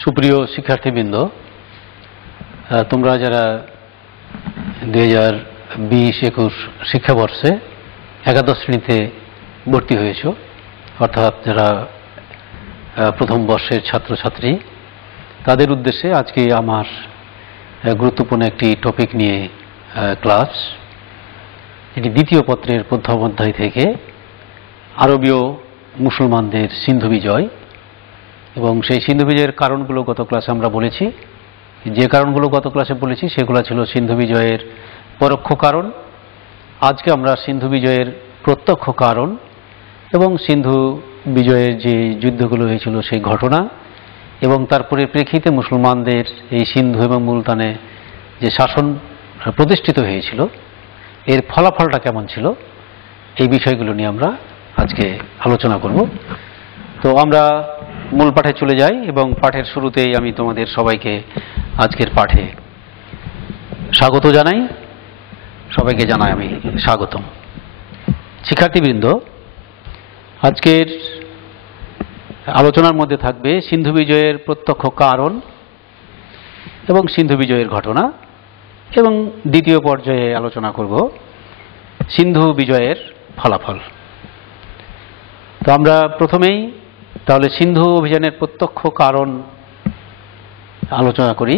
সুপ্রিয় শিক্ষার্থীবৃন্দ, তোমরা যারা 2020-21 শিক্ষাবর্ষে একাদশ শ্রেণীতে ভর্তি হয়েছ, অর্থাৎ যারা প্রথম বর্ষের ছাত্রছাত্রী, তাদের উদ্দেশ্যে আজকে আমার গুরুত্বপূর্ণ একটি টপিক নিয়ে ক্লাস। এটি দ্বিতীয় পত্রের প্রথম অধ্যায় থেকে আরবীয় মুসলমানদের সিন্ধু বিজয় এবং সেই সিন্ধু বিজয়ের কারণগুলো গত ক্লাসে আমরা বলেছি। যে কারণগুলো গত ক্লাসে বলেছি সেগুলো ছিল সিন্ধু বিজয়ের পরোক্ষ কারণ। আজকে আমরা সিন্ধু বিজয়ের প্রত্যক্ষ কারণ এবং সিন্ধু বিজয়ের যে যুদ্ধগুলো হয়েছিল সেই ঘটনা এবং তার পরিপ্রেক্ষিতে মুসলমানদের এই সিন্ধু এবং মুলতানে যে শাসন প্রতিষ্ঠিত হয়েছিল এর ফলাফলটা কেমন ছিল, এই বিষয়গুলো নিয়ে আমরা আজকে আলোচনা করব। তো আমরা মূল পাঠে চলে যাই এবং পাঠের শুরুতেই আমি তোমাদের সবাইকে আজকের পাঠে স্বাগত জানাই। সবাইকে জানাই আমি স্বাগতম। শিক্ষার্থীবৃন্দ, আজকের আলোচনার মধ্যে থাকবে সিন্ধু বিজয়ের প্রত্যক্ষ কারণ এবং সিন্ধু বিজয়ের ঘটনা, এবং দ্বিতীয় পর্যায়ে আলোচনা করব সিন্ধু বিজয়ের ফলাফল। তো আমরা প্রথমেই তাহলে সিন্ধু অভিযানের প্রত্যক্ষ কারণ আলোচনা করি।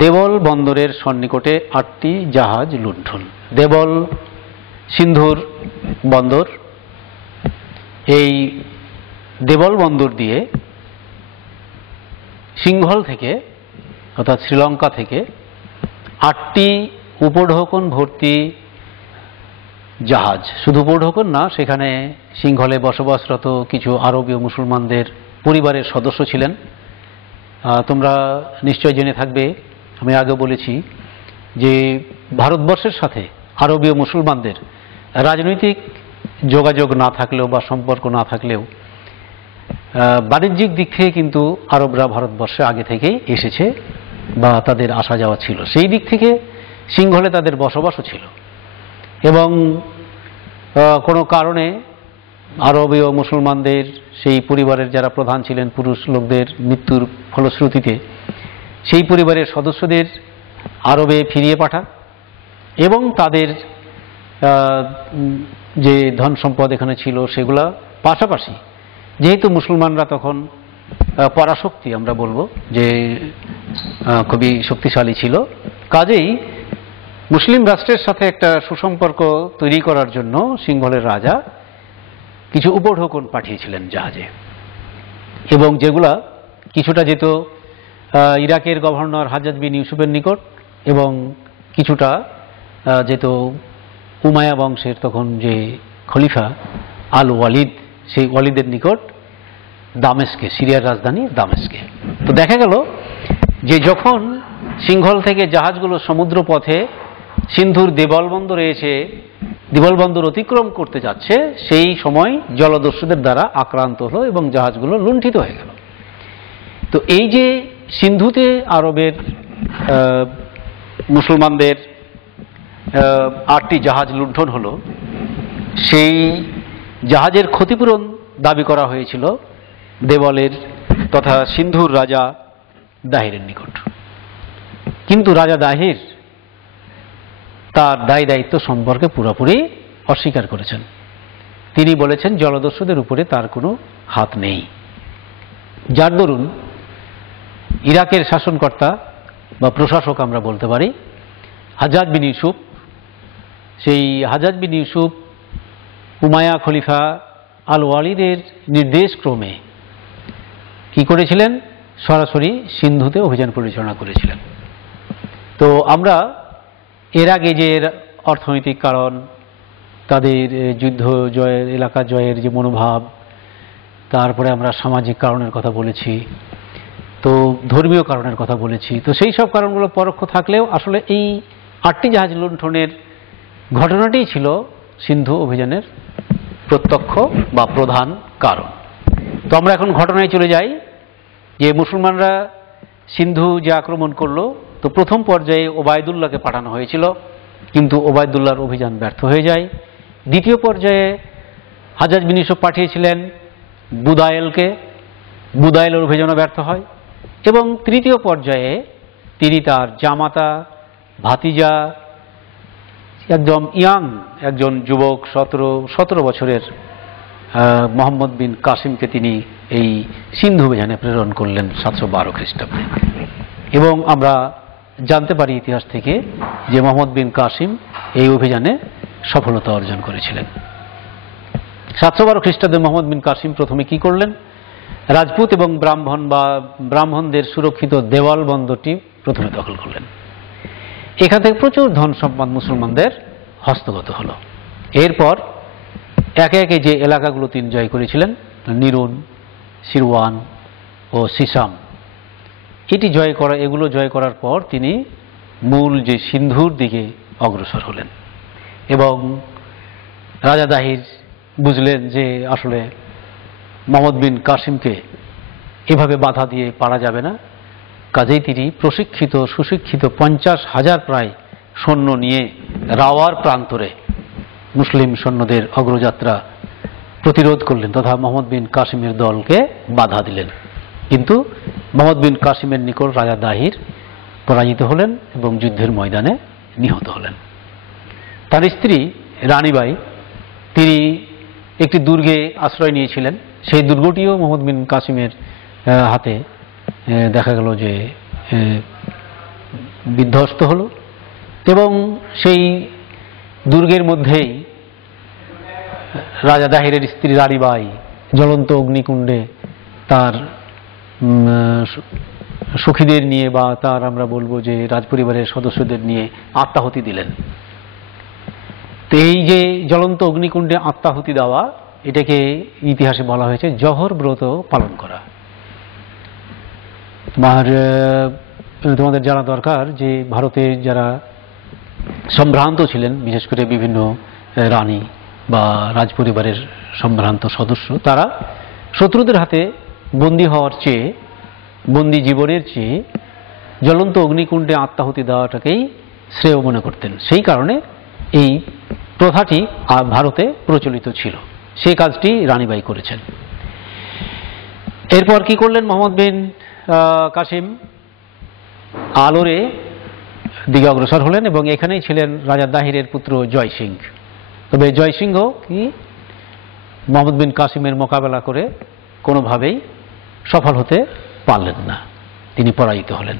দেবল বন্দরের সন্নিকটে 8টি জাহাজ লুণ্ঠন। দেবল সিন্ধুর বন্দর। এই দেবল বন্দর দিয়ে সিংহল থেকে অর্থাৎ শ্রীলঙ্কা থেকে 8টি উপঢৌকন ভর্তি জাহাজ, শুধু উপঢৌকন না, সেখানে সিংহলে বসবাসরত কিছু আরবীয় মুসলমানদের পরিবারের সদস্য ছিলেন। তোমরা নিশ্চয় জেনে থাকবে, আমি আগে বলেছি যে ভারতবর্ষের সাথে আরবীয় মুসলমানদের রাজনৈতিক যোগাযোগ না থাকলেও বা সম্পর্ক না থাকলেও বাণিজ্যিক দিক থেকে কিন্তু আরবরা ভারতবর্ষে আগে থেকেই এসেছে বা তাদের আসা যাওয়া ছিল। সেই দিক থেকে সিংহলে তাদের বসবাসও ছিল এবং কোনো কারণে আরবীয় মুসলমানদের সেই পরিবারের যারা প্রধান ছিলেন পুরুষ লোকদের মৃত্যুর ফলশ্রুতিতে সেই পরিবারের সদস্যদের আরবে ফিরিয়ে পাঠা এবং তাদের যে ধন সম্পদ এখানে ছিল সেগুলা, পাশাপাশি যেহেতু মুসলমানরা তখন পরাশক্তি, আমরা বলবো যে খুবই শক্তিশালী ছিল, কাজেই মুসলিম রাষ্ট্রের সাথে একটা সুসম্পর্ক তৈরি করার জন্য সিংহলের রাজা কিছু উপঢৌকন পাঠিয়েছিলেন জাহাজে, এবং যেগুলা কিছুটা যেত ইরাকের গভর্নর হাজ্জাজ বিন ইউসুফের নিকট এবং কিছুটা যেত উমাইয়া বংশের তখন যে খলিফা আল ওয়ালিদ, সেই ওয়ালিদের নিকট দামেস্কে, সিরিয়ার রাজধানী দামেস্কে। তো দেখা গেল যে যখন সিংহল থেকে জাহাজগুলো সমুদ্র পথে সিন্ধুর দেবল বন্দরে এসে দেবল বন্দর অতিক্রম করতে যাচ্ছে, সেই সময় জলদস্যুদের দ্বারা আক্রান্ত হলো এবং জাহাজগুলো লুণ্ঠিত হয়ে গেল। তো এই যে সিন্ধুতে আরবের মুসলমানদের 8টি জাহাজ লুণ্ঠন হলো, সেই জাহাজের ক্ষতিপূরণ দাবি করা হয়েছিল দেবলের তথা সিন্ধুর রাজা দাহিরের নিকট। কিন্তু রাজা দাহির তার দায় দায়িত্ব সম্পর্কে পুরোপুরি অস্বীকার করেছেন। তিনি বলেছেন জলদস্যুদের উপরে তার কোনো হাত নেই, যার দরুন ইরাকের শাসনকর্তা বা প্রশাসক আমরা বলতে পারি হাজ্জাজ বিন ইউসুফ, সেই হাজ্জাজ বিন ইউসুফ উমাইয়া খলিফা আল ওয়ালিদের নির্দেশক্রমে কি করেছিলেন, সরাসরি সিন্ধুতে অভিযান পরিচালনা করেছিলেন। তো আমরা এর আগে যে অর্থনৈতিক কারণ, তাদের যুদ্ধ জয়ের, এলাকা জয়ের যে মনোভাব, তারপরে আমরা সামাজিক কারণের কথা বলেছি, তো ধর্মীয় কারণের কথা বলেছি। তো সেই সব কারণগুলো পরোক্ষ থাকলেও আসলে এই 8টি জাহাজ লুণ্ঠনের ঘটনাটিই ছিল সিন্ধু অভিযানের প্রত্যক্ষ বা প্রধান কারণ। তো আমরা এখন ঘটনায় চলে যাই যে মুসলমানরা সিন্ধু যে আক্রমণ করলো, তো প্রথম পর্যায়ে ওবায়দুল্লাহকে পাঠানো হয়েছিল, কিন্তু ওবায়দুল্লাহর অভিযান ব্যর্থ হয়ে যায়। দ্বিতীয় পর্যায়ে হাজ্জাজ বিন ইউসুফ পাঠিয়েছিলেন বুদায়েলকে, বুদাইলের অভিযানও ব্যর্থ হয় এবং তৃতীয় পর্যায়ে তিনি তার জামাতা, ভাতিজা, একদম ইয়াং একজন যুবক 17 বছরের মোহাম্মদ বিন কাসিমকে তিনি এই সিন্ধু অভিযানে প্রেরণ করলেন 712 খ্রিস্টাব্দে। এবং আমরা জানতে পারি ইতিহাস থেকে যে মোহাম্মদ বিন কাসিম এই অভিযানে সফলতা অর্জন করেছিলেন। 712 খ্রিস্টাব্দে মোহাম্মদ বিন কাসিম প্রথমে কি করলেন? রাজপুত এবং ব্রাহ্মণদের সুরক্ষিত দেওয়াল বন্দরটি প্রথমে দখল করলেন। এখান থেকে প্রচুর ধন সম্পদ মুসলমানদের হস্তগত হলো। এরপর একে একে যে এলাকাগুলো তিনি জয় করেছিলেন, নিরুন, সিরওয়ান ও সিসাম, এগুলো জয় করার পর তিনি মূল যে সিন্ধুর দিকে অগ্রসর হলেন এবং রাজা দাহির বুঝলেন যে আসলে মোহাম্মদ বিন কাসিমকে এভাবে বাধা দিয়ে পারা যাবে না, কাজেই তিনি সুশিক্ষিত 50,000 প্রায় সৈন্য নিয়ে রাওয়ার প্রান্তরে মুসলিম সৈন্যদের অগ্রযাত্রা প্রতিরোধ করলেন তথা মোহাম্মদ বিন কাসিমের দলকে বাধা দিলেন। কিন্তু মোহাম্মদ বিন কাসিমের নিকট রাজা দাহির পরাজিত হলেন এবং যুদ্ধের ময়দানে নিহত হলেন। তার স্ত্রী রানীবাই তিনি একটি দুর্গে আশ্রয় নিয়েছিলেন। সেই দুর্গটিও মোহাম্মদ বিন কাসিমের হাতে দেখা গেল যে বিধ্বস্ত হল এবং সেই দুর্গের মধ্যেই রাজা দাহিরের স্ত্রী রানীবাই জ্বলন্ত অগ্নিকুণ্ডে তার সখীদের নিয়ে বা তার আমরা বলবো যে রাজপরিবারের সদস্যদের নিয়ে আত্মাহুতি দিলেন। তো এই যে জ্বলন্ত অগ্নিকুণ্ডে আত্মাহুতি দেওয়া, এটাকে ইতিহাসে বলা হয়েছে জহর ব্রত পালন করা। তোমাদের জানা দরকার যে ভারতে যারা সম্ভ্রান্ত ছিলেন, বিশেষ করে বিভিন্ন রানী বা রাজপরিবারের সম্ভ্রান্ত সদস্য, তারা শত্রুদের হাতে বন্দী হওয়ার চেয়ে, বন্দী জীবনের চেয়ে জ্বলন্ত অগ্নিকুণ্ডে আত্মাহুতি দেওয়াটাকেই শ্রেয় মনে করতেন। সেই কারণে এই প্রথাটি ভারতে প্রচলিত ছিল। সেই কাজটি রানীবাই করেছেন। এরপর কি করলেন মোহাম্মদ বিন কাসিম? আলোরে দিকে অগ্রসর হলেন এবং এখানেই ছিলেন রাজা দাহিরের পুত্র জয় সিং। তবে জয় সিংহ কি মোহাম্মদ বিন কাসিমের মোকাবেলা করে কোনোভাবেই সফল হতে পারলেন না, তিনি পরাজিত হলেন।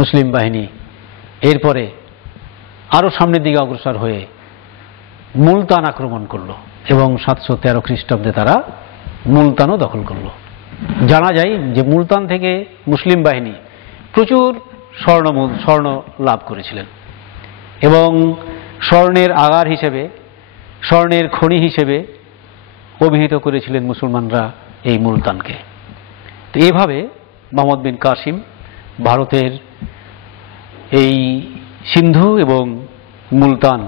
মুসলিম বাহিনী এরপরে আরো সামনের দিকে অগ্রসর হয়ে মুলতান আক্রমণ করলো এবং 713 খ্রিস্টাব্দে তারা মুলতানও দখল করলো। জানা যায় যে মুলতান থেকে মুসলিম বাহিনী প্রচুর স্বর্ণ লাভ করেছিলেন এবং স্বর্ণের আগার হিসেবে, স্বর্ণের খনি হিসেবে অভিহিত করেছিলেন মুসলমানরা এই মুলতানকে। তো এভাবে মোহাম্মদ বিন কাসিম ভারতের এই সিন্ধু এবং মুলতান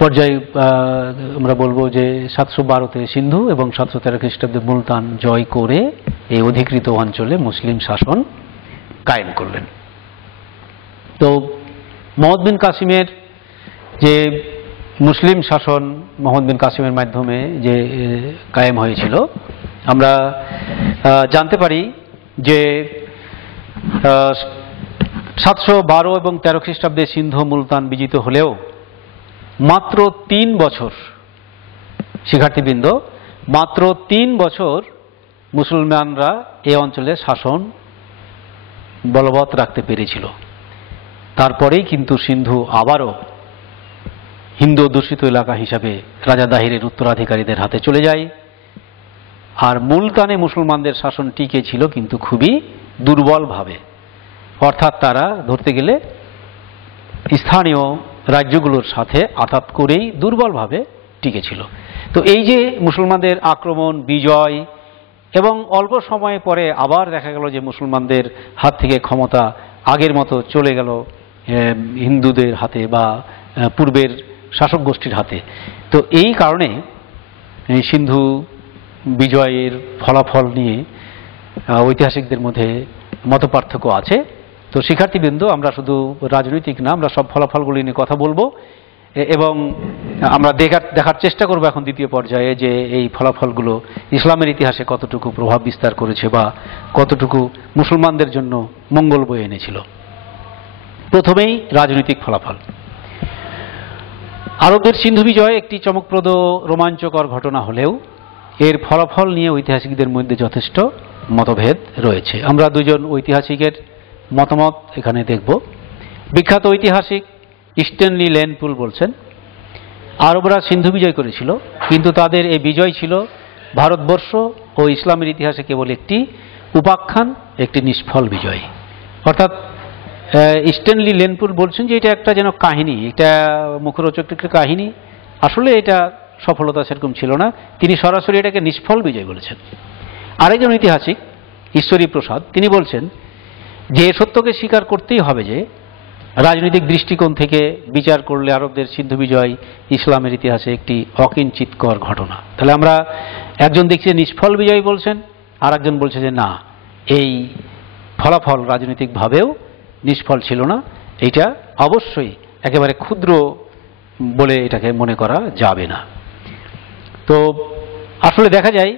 পর্যায়ে আমরা বলবো যে 712-তে সিন্ধু এবং 713 খ্রিস্টাব্দে মুলতান জয় করে এই অধিকৃত অঞ্চলে মুসলিম শাসন কায়েম করলেন। তো মোহাম্মদ বিন কাসিমের যে মুসলিম শাসন মোহাম্মদ বিন কাসিমের মাধ্যমে যে কায়েম হয়েছিল, আমরা জানতে পারি যে 712 এবং 13 খ্রিস্টাব্দে সিন্ধু মুলতান বিজিত হলেও মাত্র 3 বছর, শিক্ষার্থীবৃন্দ, মাত্র 3 বছর মুসলমানরা এই অঞ্চলে শাসন বলবৎ রাখতে পেরেছিল। তারপরেই কিন্তু সিন্ধু আবারও হিন্দু অধ্যুষিত এলাকা হিসাবে রাজা দাহিরের উত্তরাধিকারীদের হাতে চলে যায়। আর মুলতানে মুসলমানদের শাসন টিকে ছিল কিন্তু খুবই দুর্বলভাবে, অর্থাৎ তারা ধরতে গেলে স্থানীয় রাজ্যগুলোর সাথে আঘাত করেই দুর্বলভাবে টিকে ছিল। তো এই যে মুসলমানদের আক্রমণ, বিজয় এবং অল্প সময় পরে আবার দেখা গেল যে মুসলমানদের হাত থেকে ক্ষমতা আগের মতো চলে গেল হিন্দুদের হাতে বা পূর্বের শাসক গোষ্ঠীর হাতে। তো এই কারণে সিন্ধু বিজয়ের ফলাফল নিয়ে ঐতিহাসিকদের মধ্যে মতপার্থক্য আছে। তো শিক্ষার্থীবৃন্দ, আমরা শুধু রাজনৈতিক না, আমরা সব ফলাফলগুলি নিয়ে কথা বলবো এবং আমরা দেখার চেষ্টা করব এখন দ্বিতীয় পর্যায়ে যে এই ফলাফলগুলো ইসলামের ইতিহাসে কতটুকু প্রভাব বিস্তার করেছে বা কতটুকু মুসলমানদের জন্য মঙ্গল বয়ে এনেছিল। প্রথমেই রাজনৈতিক ফলাফল। আরবদের সিন্ধু বিজয় একটি চমকপ্রদ রোমাঞ্চকর ঘটনা হলেও এর ফলাফল নিয়ে ঐতিহাসিকদের মধ্যে যথেষ্ট মতভেদ রয়েছে। আমরা দুজন ঐতিহাসিকের মতামত এখানে দেখব। বিখ্যাত ঐতিহাসিক স্ট্যানলি লেনপুল বলছেন, আরবরা সিন্ধু বিজয় করেছিল, কিন্তু তাদের এই বিজয় ছিল ভারতবর্ষ ও ইসলামের ইতিহাসে কেবল একটি উপাখ্যান, একটি নিষ্ফল বিজয়। অর্থাৎ স্ট্যানলি লেনপুল বলছেন যে এটা একটা যেন কাহিনী, এটা মুখরোচক একটা কাহিনী, আসলে এটা সফলতা সেরকম ছিল না। তিনি সরাসরি এটাকে নিষ্ফল বিজয় বলেছেন। আরেকজন ঐতিহাসিক ঈশ্বরী প্রসাদ তিনি বলছেন যে সত্যকে স্বীকার করতেই হবে যে রাজনৈতিক দৃষ্টিকোণ থেকে বিচার করলে আরবদের সিন্ধু বিজয় ইসলামের ইতিহাসে একটি অকিঞ্চিতকর ঘটনা। তাহলে আমরা একজন দেখছি নিষ্ফল বিজয় বলছেন, আর একজন বলছে যে না, এই ফলাফল রাজনৈতিকভাবেও নিষ্ফল ছিল না, এটা অবশ্যই একেবারে ক্ষুদ্র বলে এটাকে মনে করা যাবে না। তো আসলে দেখা যায়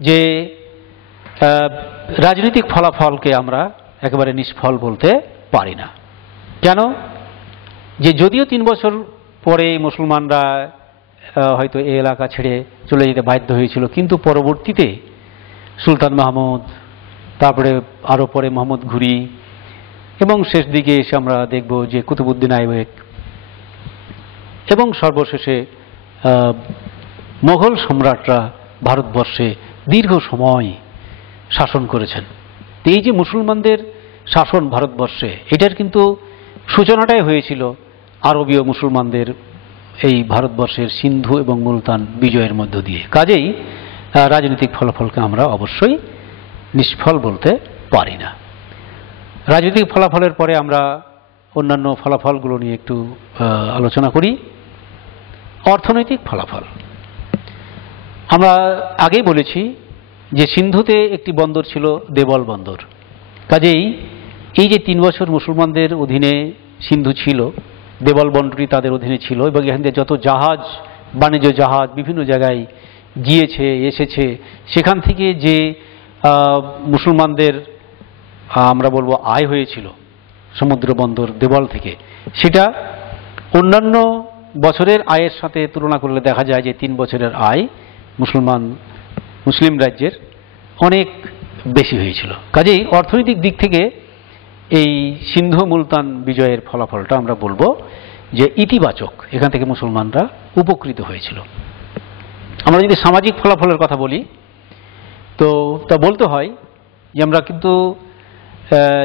যে রাজনৈতিক ফলাফলকে আমরা একেবারে নিষ্ফল বলতে পারি না। কেন? যে যদিও 3 বছর পরে মুসলমানরা হয়তো এই এলাকা ছেড়ে চলে যেতে বাধ্য হয়েছিল, কিন্তু পরবর্তীতে সুলতান মাহমুদ, তারপরে আরও পরে মোহাম্মদ ঘুরি, এবং শেষ দিকে এসে আমরা দেখব যে কুতুবউদ্দিন আইবেক, এবং সর্বশেষে মোগল সম্রাটরা ভারতবর্ষে দীর্ঘ সময় শাসন করেছেন। এই যে মুসলমানদের শাসন ভারতবর্ষে, এটার কিন্তু সূচনাটাই হয়েছিল আরবীয় মুসলমানদের এই ভারতবর্ষের সিন্ধু এবং মুলতান বিজয়ের মধ্য দিয়ে। কাজেই রাজনৈতিক ফলাফলকে আমরা অবশ্যই নিষ্ফল বলতে পারি না। রাজনৈতিক ফলাফলের পরে আমরা অন্যান্য ফলাফলগুলো নিয়ে একটু আলোচনা করি। অর্থনৈতিক ফলাফল। আমরা আগেই বলেছি যে সিন্ধুতে একটি বন্দর ছিল, দেবল বন্দর। কাজেই এই যে 3 বছর মুসলমানদের অধীনে সিন্ধু ছিল, দেবল বন্দরটি তাদের অধীনে ছিল, এবং এখান থেকে যত জাহাজ, বাণিজ্য জাহাজ বিভিন্ন জায়গায় গিয়েছে এসেছে, সেখান থেকে যে মুসলমানদের আমরা বলবো আয় হয়েছিল সমুদ্র বন্দর দেবল থেকে, সেটা অন্যান্য বছরের আয়ের সাথে তুলনা করলে দেখা যায় যে 3 বছরের আয় মুসলিম রাজ্যের অনেক বেশি হয়েছিল। কাজেই অর্থনৈতিক দিক থেকে এই সিন্ধু মুলতান বিজয়ের ফলাফলটা আমরা বলবো যে ইতিবাচক, এখান থেকে মুসলমানরা উপকৃত হয়েছিল। আমরা যদি সামাজিক ফলাফলের কথা বলি তো তা বলতে হয় যে আমরা কিন্তু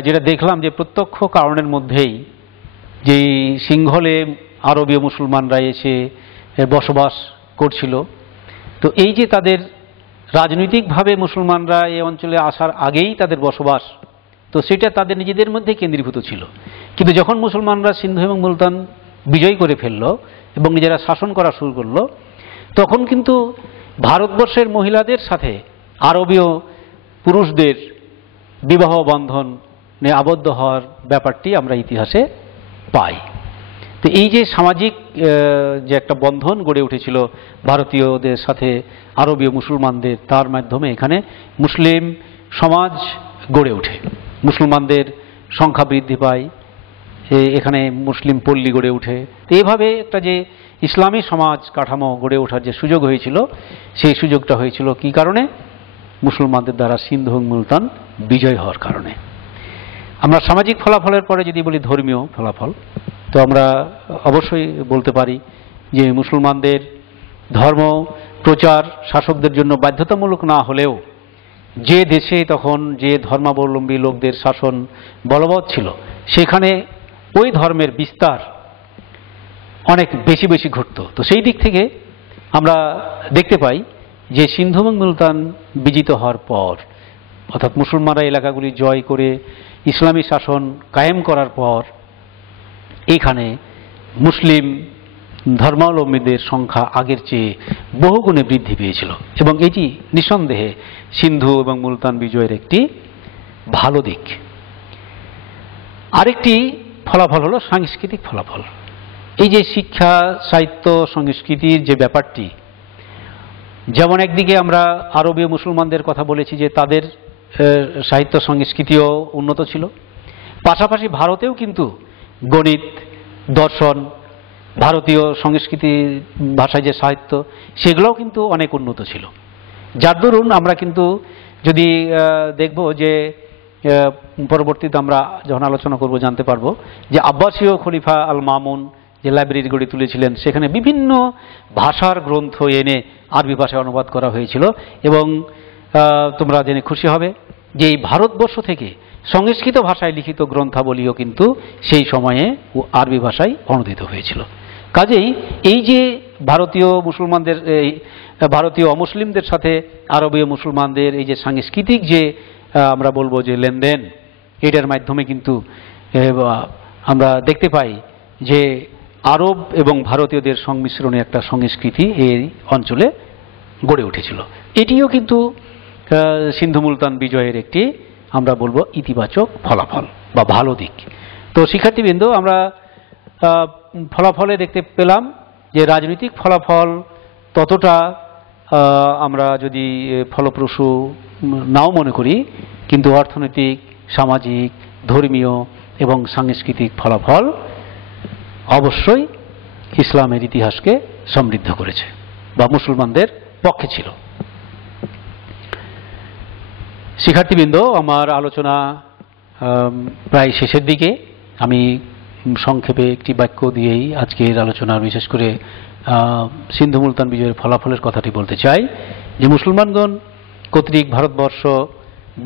যেটা দেখলাম যে প্রত্যক্ষ কারণের মধ্যেই যে সিংহলে আরবীয় মুসলমানরা এসে বসবাস করছিল, তো এই যে তাদের রাজনৈতিকভাবে মুসলমানরা এই অঞ্চলে আসার আগেই তাদের বসবাস, তো সেটা তাদের নিজেদের মধ্যে কেন্দ্রীভূত ছিল। কিন্তু যখন মুসলমানরা সিন্ধু এবং মুলতান বিজয় করে ফেলল এবং নিজেরা শাসন করা শুরু করলো, তখন কিন্তু ভারতবর্ষের মহিলাদের সাথে আরবীয় পুরুষদের বিবাহ বন্ধনে আবদ্ধ হওয়ার ব্যাপারটি আমরা ইতিহাসে পাই। তো এই যে সামাজিক যে একটা বন্ধন গড়ে উঠেছিল ভারতীয়দের সাথে আরবীয় মুসলমানদের, তার মাধ্যমে এখানে মুসলিম সমাজ গড়ে ওঠে, মুসলমানদের সংখ্যা বৃদ্ধি পায়, এখানে মুসলিম পল্লী গড়ে ওঠে। তো এইভাবে একটা যে ইসলামী সমাজ কাঠামো গড়ে ওঠার যে সুযোগ হয়েছিল, সেই সুযোগটা হয়েছিল কি কারণে? মুসলমানদের দ্বারা সিন্ধু এবং মুলতান বিজয় হওয়ার কারণে। আমরা সামাজিক ফলাফলের পরে যদি বলি ধর্মীয় ফলাফল, তো আমরা অবশ্যই বলতে পারি যে মুসলমানদের ধর্ম প্রচার শাসকদের জন্য বাধ্যতামূলক না হলেও যে দেশে তখন যে ধর্মাবলম্বী লোকদের শাসন বলবৎ ছিল, সেখানে ওই ধর্মের বিস্তার অনেক বেশি বেশি ঘটত। তো সেই দিক থেকে আমরা দেখতে পাই যে সিন্ধু এবং মুলতান বিজিত হওয়ার পর, অর্থাৎ মুসলমানরা এলাকাগুলি জয় করে ইসলামী শাসন কায়েম করার পর, এখানে মুসলিম ধর্মাবলম্বীদের সংখ্যা আগের চেয়ে বহুগুণে বৃদ্ধি পেয়েছিল, এবং এটি নিঃসন্দেহে সিন্ধু এবং মুলতান বিজয়ের একটি ভালো দিক। আরেকটি ফলাফল হলো সাংস্কৃতিক ফলাফল। এই যে শিক্ষা সাহিত্য সংস্কৃতির যে ব্যাপারটি, যেমন একদিকে আমরা আরবীয় মুসলমানদের কথা বলেছি যে তাদের সাহিত্য সংস্কৃতিও উন্নত ছিল, পাশাপাশি ভারতেও কিন্তু গণিত, দর্শন, ভারতীয় সংস্কৃতি ভাষায় যে সাহিত্য সেগুলোও কিন্তু অনেক উন্নত ছিল। যার দরুন আমরা কিন্তু যদি দেখব যে পরবর্তীতে আমরা যখন আলোচনা করব জানতে পারবো যে আব্বাসীয় খলিফা আল মামুন যে লাইব্রেরি গড়ে তুলেছিলেন সেখানে বিভিন্ন ভাষার গ্রন্থ এনে আরবি ভাষায় অনুবাদ করা হয়েছিল। এবং তোমরা জেনে খুশি হবে যে এই ভারতবর্ষ থেকে সংস্কৃত ভাষায় লিখিত গ্রন্থাবলীও কিন্তু সেই সময়ে আরবি ভাষায় অনুদিত হয়েছিল। কাজেই এই যে ভারতীয় মুসলমানদের, এই ভারতীয় অমুসলিমদের সাথে আরবীয় মুসলমানদের এই যে সাংস্কৃতিক যে আমরা বলবো যে লেনদেন, এটার মাধ্যমে কিন্তু আমরা দেখতে পাই যে আরব এবং ভারতীয়দের সংমিশ্রণে একটা সংস্কৃতি এই অঞ্চলে গড়ে উঠেছিল। এটিও কিন্তু সিন্ধু মুলতান বিজয়ের একটি আমরা বলবো ইতিবাচক ফলাফল বা ভালো দিক। তো শিক্ষার্থীবৃন্দ, আমরা ফলাফলে দেখতে পেলাম যে রাজনৈতিক ফলাফল ততটা আমরা যদি ফলপ্রসূ নাও মনে করি, কিন্তু অর্থনৈতিক, সামাজিক, ধর্মীয় এবং সাংস্কৃতিক ফলাফল অবশ্যই ইসলামের ইতিহাসকে সমৃদ্ধ করেছে বা মুসলমানদের পক্ষে ছিল। শিক্ষার্থীবৃন্দ, আমার আলোচনা প্রায় শেষের দিকে। আমি সংক্ষেপে একটি বাক্য দিয়েই আজকের আলোচনার বিশেষ করে সিন্ধু মুলতান বিজয়ের ফলাফলের কথাটি বলতে চাই যে মুসলমানগণ কর্তৃক ভারতবর্ষ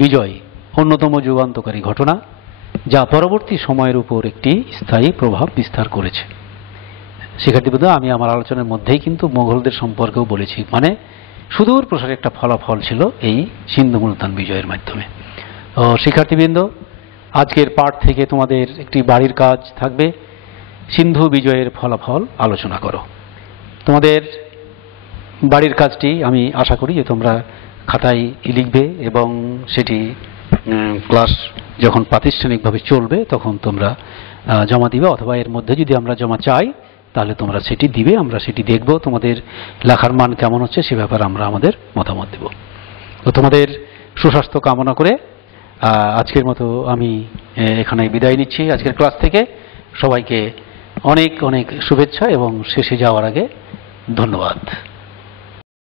বিজয় অন্যতম যুগান্তকারী ঘটনা, যা পরবর্তী সময়ের উপর একটি স্থায়ী প্রভাব বিস্তার করেছে। শিক্ষার্থীবৃন্দ, আমি আমার আলোচনার মধ্যেই কিন্তু মোগলদের সম্পর্কেও বলেছি, মানে সুদূর প্রসারী একটা ফলাফল ছিল এই সিন্ধু মুলতান বিজয়ের মাধ্যমে। শিক্ষার্থীবৃন্দ, আজকের পাঠ থেকে তোমাদের একটি বাড়ির কাজ থাকবে, সিন্ধু বিজয়ের ফলাফল আলোচনা করো। তোমাদের বাড়ির কাজটি আমি আশা করি যে তোমরা খাতায় লিখবে এবং সেটি ক্লাস যখন প্রাতিষ্ঠানিকভাবে চলবে তখন তোমরা জমা দিবে, অথবা এর মধ্যে যদি আমরা জমা চাই তাহলে তোমরা সেটি দিবে, আমরা সেটি দেখব তোমাদের লেখার মান কেমন হচ্ছে সে ব্যাপারে আমরা আমাদের মতামত দেব। তো তোমাদের সুস্বাস্থ্য কামনা করে আজকের মতো আমি এখানে বিদায় নিচ্ছি আজকের ক্লাস থেকে। সবাইকে অনেক অনেক শুভেচ্ছা এবং শেষে যাওয়ার আগে ধন্যবাদ।